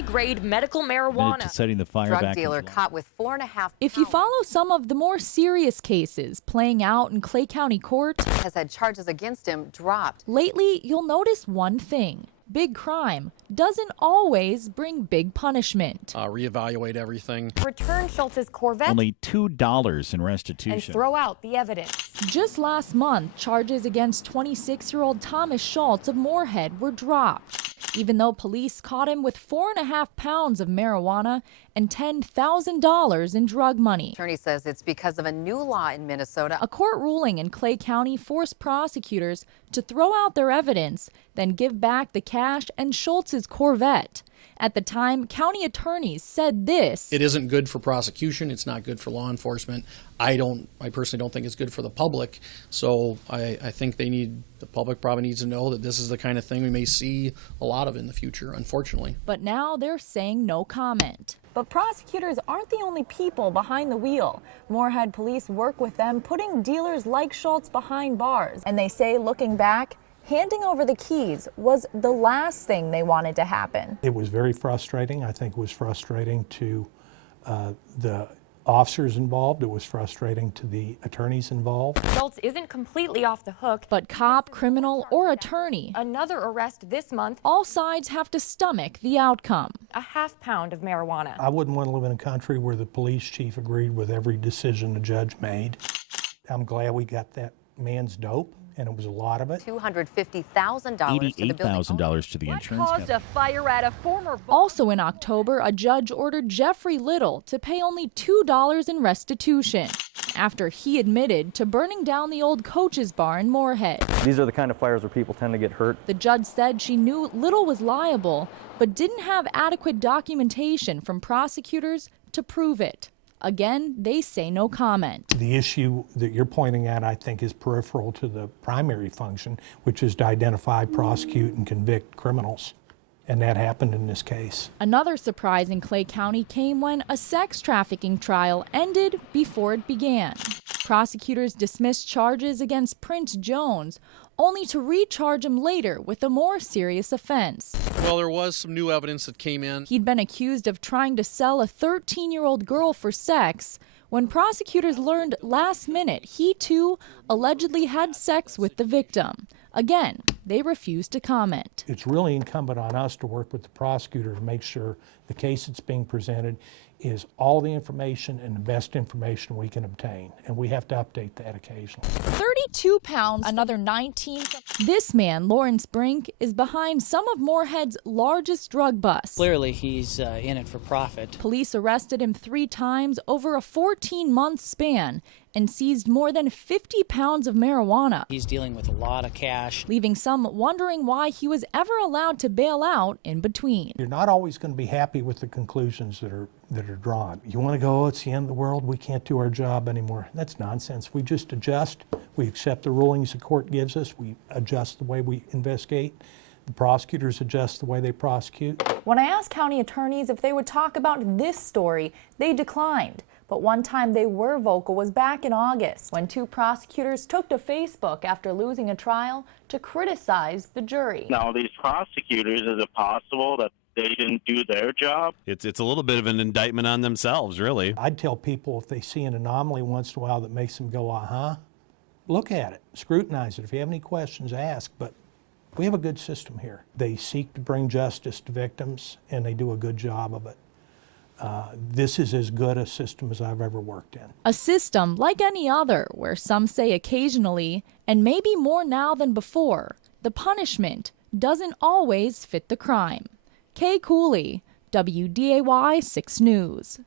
high-grade medical marijuana. To setting the fire Drug back dealer caught with 4.5 pounds. If you follow some of the more serious cases playing out in Clay County Court, has had charges against him dropped. Lately, you'll notice one thing. Big crime doesn't always bring big punishment. Reevaluate everything. Return Schultz's Corvette. Only $2 in restitution. And throw out the evidence. Just last month, charges against 26-year-old Thomas Schultz of Moorhead were dropped, even though police caught him with 4.5 pounds of marijuana and $10,000 in drug money. Attorney says it's because of a new law in Minnesota. A court ruling in Clay County forced prosecutors to throw out their evidence, then give back the cash and Schultz's Corvette. At the time, county attorneys said this. It isn't good for prosecution. It's not good for law enforcement. I personally don't think it's good for the public. So I think the public probably needs to know that this is the kind of thing we may see a lot of in the future, unfortunately. But now they're saying no comment. But prosecutors aren't the only people behind the wheel. Moorhead police work with them, putting dealers like Schultz behind bars. And they say, looking back, handing over the keys was the last thing they wanted to happen. It was very frustrating. I think it was frustrating to the officers involved. It was frustrating to the attorneys involved. Schultz isn't completely off the hook. But cop, criminal, or attorney, Another arrest this month. all sides have to stomach the outcome. A half pound of marijuana. I wouldn't want to live in a country where the police chief agreed with every decision the judge made. I'm glad we got that man's dope, and it was a lot of it. $250,000 $88,000 to the insurance Caused company. a fire at a former. Also in October, a judge ordered Jeffrey Little to pay only $2 in restitution after he admitted to burning down the old Coach's Bar in Moorhead. These are the kind of fires where people tend to get hurt. The judge said she knew Little was liable, but didn't have adequate documentation from prosecutors to prove it. Again, they say no comment. The issue that you're pointing at, I think, is peripheral to the primary function, which is to identify, prosecute, and convict criminals. And that happened in this case. Another surprise in Clay County came when a sex trafficking trial ended before it began. Prosecutors dismissed charges against Prince Jones, only to recharge him later with a more serious offense. Well, there was some new evidence that came in. He'd been accused of trying to sell a 13-year-old girl for sex when prosecutors learned last minute he too allegedly had sex with the victim. Again, they refused to comment. It's really incumbent on us to work with the prosecutor to make sure the case that's being presented is all the information and the best information we can obtain. And we have to update that occasionally. 32 pounds, another 19. This man, Lawrence Brink, is behind some of Moorhead's largest drug busts. Clearly, he's in it for profit. Police arrested him 3 times over a 14-month span and seized more than 50 pounds of marijuana. He's dealing with a lot of cash, leaving some wondering why he was ever allowed to bail out in between. You're not always going to be happy with the conclusions that are drawn. You want to go, oh, it's the end of the world, we can't do our job anymore. That's nonsense. We just adjust. We accept the rulings the court gives us. We adjust the way we investigate. The prosecutors adjust the way they prosecute. When I asked county attorneys if they would talk about this story, they declined. But one time they were vocal was back in August when 2 prosecutors took to Facebook after losing a trial to criticize the jury. Now, these prosecutors, is it possible that they didn't do their job? It's a little bit of an indictment on themselves, really. I'd tell people if they see an anomaly once in a while that makes them go, uh-huh, look at it, scrutinize it. If you have any questions, ask. But we have a good system here. They seek to bring justice to victims, and they do a good job of it. This is as good a system as I've ever worked in. A system like any other, where some say occasionally, and maybe more now than before, the punishment doesn't always fit the crime. Kay Cooley, WDAY 6 News.